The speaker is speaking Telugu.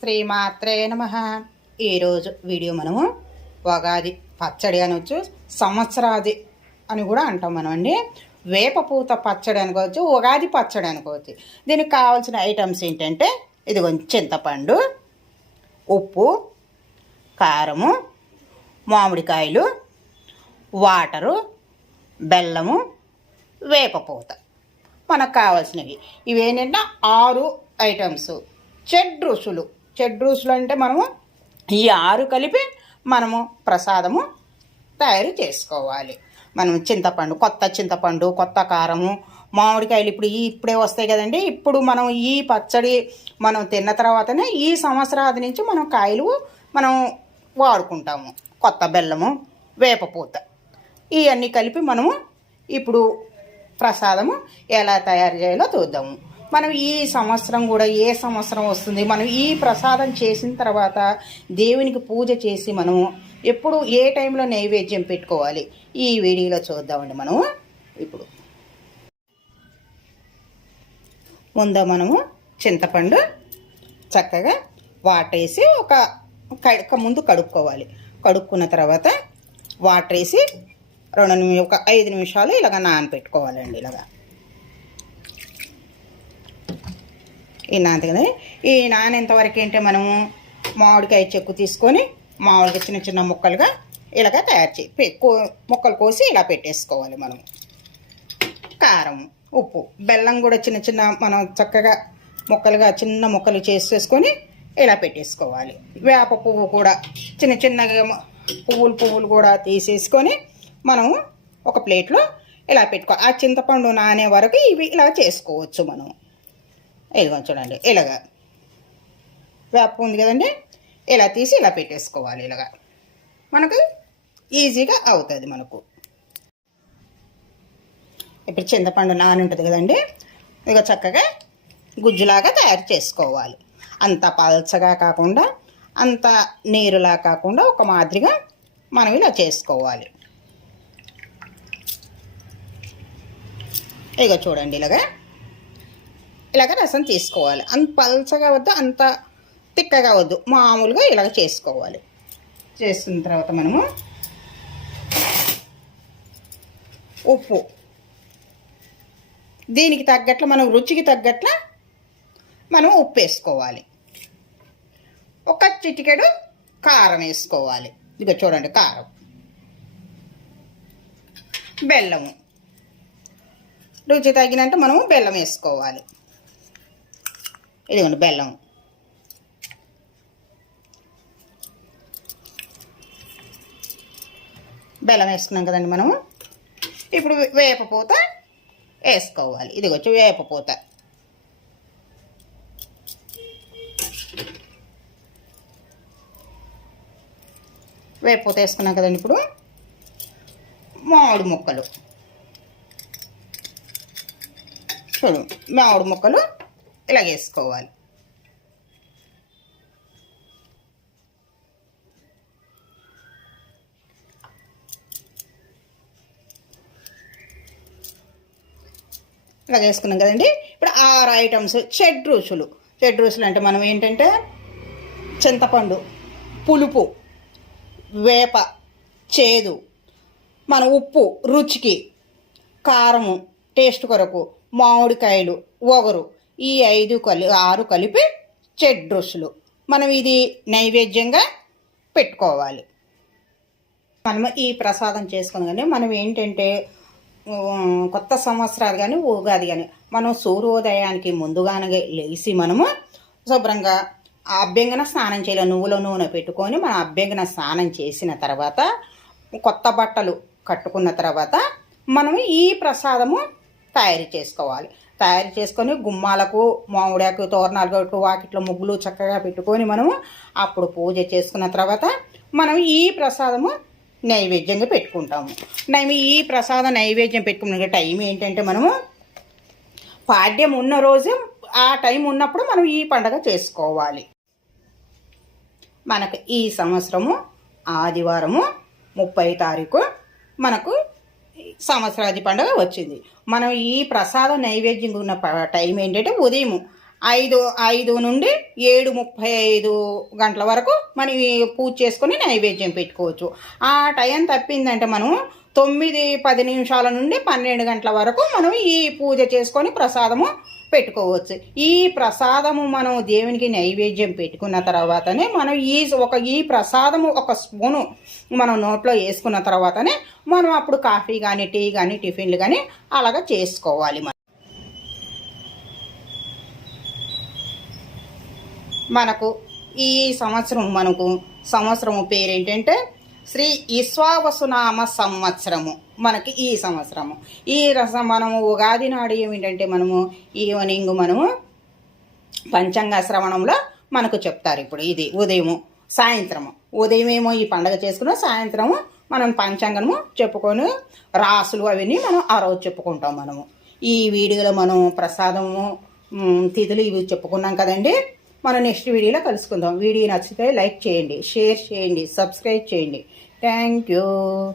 శ్రీమాత్రే నమ. ఈరోజు వీడియో మనము ఉగాది పచ్చడి అనవచ్చు సంవత్సరాది అని కూడా అంటాం మనం అండి. వేపపూత పచ్చడి అనుకోవచ్చు ఉగాది పచ్చడి అనుకోవచ్చు. దీనికి కావాల్సిన ఐటమ్స్ ఏంటంటే ఇది కొంచెం చింతపండు ఉప్పు కారము మామిడికాయలు వాటరు బెల్లము వేపపూత మనకు కావాల్సినవి. ఇవేంటంటే ఆరు ఐటమ్స్. చెడ్ రుచులు. చెడ్ అంటే మనము ఈ ఆరు కలిపి మనము ప్రసాదము తయారు చేసుకోవాలి. మనం చింతపండు కొత్త చింతపండు కొత్త కారము మామిడికాయలు ఇప్పుడు ఈ ఇప్పుడే వస్తాయి కదండి. ఇప్పుడు మనం ఈ పచ్చడి మనం తిన్న తర్వాతనే ఈ సంవత్సరాది నుంచి మనం కాయలు మనం వాడుకుంటాము. కొత్త బెల్లము వేపపూత ఇవన్నీ కలిపి మనము ఇప్పుడు ప్రసాదము ఎలా తయారు చేయాలో చూద్దాము. మనం ఈ సంవత్సరం కూడా ఏ సంవత్సరం వస్తుంది? మనం ఈ ప్రసాదం చేసిన తర్వాత దేవునికి పూజ చేసి మనము ఎప్పుడు ఏ టైంలో నైవేద్యం పెట్టుకోవాలి? ఈ వీడియోలో చూద్దామండి మనము ఇప్పుడు ముందు మనము చింతపండు చక్కగా వాటర్ వేసి ఒక కడుక ముందు కడుక్కోవాలి. కడుక్కున్న తర్వాత వాటర్ వేసి రెండు నిమి ఒక ఐదు నిమిషాలు ఇలాగ నానపెట్టుకోవాలండి ఇలాగా. ఈ నానత కదా. ఈ నానేంత ఏంటి ఏంటంటే మనము? మామిడికాయ చెక్కు తీసుకొని మామిడికాయ చిన్న చిన్న ముక్కలుగా ఇలాగ తయారు చేయి పె- కో- ముక్కలు కోసి ఇలా పెట్టేసుకోవాలి మనం కారం ఉప్పు బెల్లం కూడా చిన్న చిన్న మనం చక్కగా ముక్కలుగా చిన్న ముక్కలు చేసేసుకొని ఇలా పెట్టేసుకోవాలి. వేప పువ్వు కూడా చిన్న చిన్నగా పువ్వులు పువ్వులు కూడా తీసేసుకొని మనము ఒక ప్లేట్లో ఇలా పెట్టుకోవాలి ఆ చింతపండు నానే వరకు ఇవి ఇలా చేసుకోవచ్చు మనం. ఇదిగో చూడండి ఇలాగా వేప ఉంది కదండి? ఇలా తీసి ఇలా పెట్టేసుకోవాలి ఇలాగా. మనకు ఈజీగా అవుతుంది మనకు. ఇప్పుడు చింతపండు నాని ఉంటుంది కదండి? ఇక చక్కగా గుజ్జులాగా తయారు చేసుకోవాలి. అంత పల్చగా కాకుండా అంత నీరులా కాకుండా ఒక మాదిరిగా మనం ఇలా చేసుకోవాలి. ఇక చూడండి ఇలాగా. ఇలాగ రసం తీసుకోవాలి. అంత పల్చగా వద్దు అంత తిక్కగా వద్దు. మామూలుగా ఇలాగ చేసుకోవాలి. చేసుకున్న తర్వాత మనము ఉప్పు. దీనికి తగ్గట్ల మనం రుచికి తగ్గట్ల మనం ఉప్పు వేసుకోవాలి. ఒక చిటికెడు కారం వేసుకోవాలి. ఇక చూడండి కారం. బెల్లము. రుచి తగినంత మనము బెల్లం వేసుకోవాలి. ఇదిగోండి బెల్లం. బెల్లం వేసుకున్నాం కదండి మనము. ఇప్పుడు వేపపూత వేసుకోవాలి. ఇది వచ్చి వేపపూత వేపపూత వేసుకున్నాం కదండి ఇప్పుడు. మామిడి ముక్కలు. చూడు మామిడి ముక్కలు ఇలా వేసుకోవాలి ఇలా వేసుకున్నాం కదండి. ఇప్పుడు ఆరు ఐటమ్స్ చెడ్ రుచులు. చెడ్ రుచులు అంటే మనం ఏంటంటే చింతపండు పులుపు వేప చేదు మన ఉప్పు రుచికి కారము టేస్ట్ కొరకు మామిడికాయలు ఒగరు ఈ ఐదు కలి ఆరు కలిపి చెడ్రుసులు మనం ఇది నైవేద్యంగా పెట్టుకోవాలి. మనం ఈ ప్రసాదం చేసుకుని కానీ మనం ఏంటంటే కొత్త సంవత్సరాలు కానీ ఉగాది కానీ మనం సూర్యోదయానికి ముందుగానే లేచి మనము శుభ్రంగా ఆ అభ్యంగన స్నానం చేయాలి. నువ్వుల నూనె పెట్టుకొని మనం అభ్యంగన స్నానం చేసిన తర్వాత కొత్త బట్టలు కట్టుకున్న తర్వాత మనం ఈ ప్రసాదము తయారు చేసుకోవాలి. తయారు చేసుకొని గుమ్మాలకు మామిడాకు తోరణాలు కట్టు వాకిట్లో ముగ్గులు చక్కగా పెట్టుకొని మనము అప్పుడు పూజ చేసుకున్న తర్వాత మనం ఈ ప్రసాదము నైవేద్యంగా పెట్టుకుంటాము. మేము ఈ ప్రసాదం నైవేద్యం పెట్టుకున్న టైం ఏంటంటే మనము పాడ్యం ఉన్న రోజు ఆ టైం ఉన్నప్పుడు మనం ఈ పండగ చేసుకోవాలి. మనకు ఈ సంవత్సరము ఆదివారము ముప్పై తారీఖు మనకు సంవత్సరాది పండుగ వచ్చింది. మనం ఈ ప్రసాదం నైవేద్యం ఉన్న టైం ఏంటంటే ఉదయం ఐదు ఐదు నుండి ఏడు ముప్పై ఐదు గంటల వరకు మనం పూజ చేసుకొని నైవేద్యం పెట్టుకోవచ్చు. ఆ టైం తప్పిందంటే మనం తొమ్మిది పది నిమిషాల నుండి పన్నెండు గంటల వరకు మనం ఈ పూజ చేసుకొని ప్రసాదము పెట్టుకోవచ్చు. ఈ ప్రసాదము మనం దేవునికి నైవేద్యం పెట్టుకున్న తర్వాతనే మనం ఈ ఒక ఈ ప్రసాదము ఒక స్పూను మనం నోట్లో వేసుకున్న తర్వాతనే మనం అప్పుడు కాఫీ కానీ టీ కానీ టిఫిన్లు కానీ అలాగ చేసుకోవాలి మనం. మనకు ఈ సంవత్సరం మనకు సంవత్సరం పేరేంటంటే శ్రీ ఈశ్వావసునామ సంవత్సరము. మనకి ఈ సంవత్సరము. ఈ రసం మనము ఉగాది నాడు ఏమిటంటే మనము ఈవినింగ్ మనము పంచాంగ శ్రవణంలో మనకు చెప్తారు ఇప్పుడు ఇది ఉదయము సాయంత్రము. ఉదయమేమో ఈ పండగ చేసుకుని సాయంత్రము మనం పంచాంగము చెప్పుకొని రాసులు అవన్నీ మనం ఆ రోజు చెప్పుకుంటాం మనము. ఈ వీడియోలో మనం ప్రసాదము తిథులు ఇవి చెప్పుకున్నాం కదండి. మనం నెక్స్ట్ వీడియోలో కలుసుకుందాం. వీడియో నచ్చితే లైక్ చేయండి షేర్ చేయండి సబ్స్క్రైబ్ చేయండి. Thank you.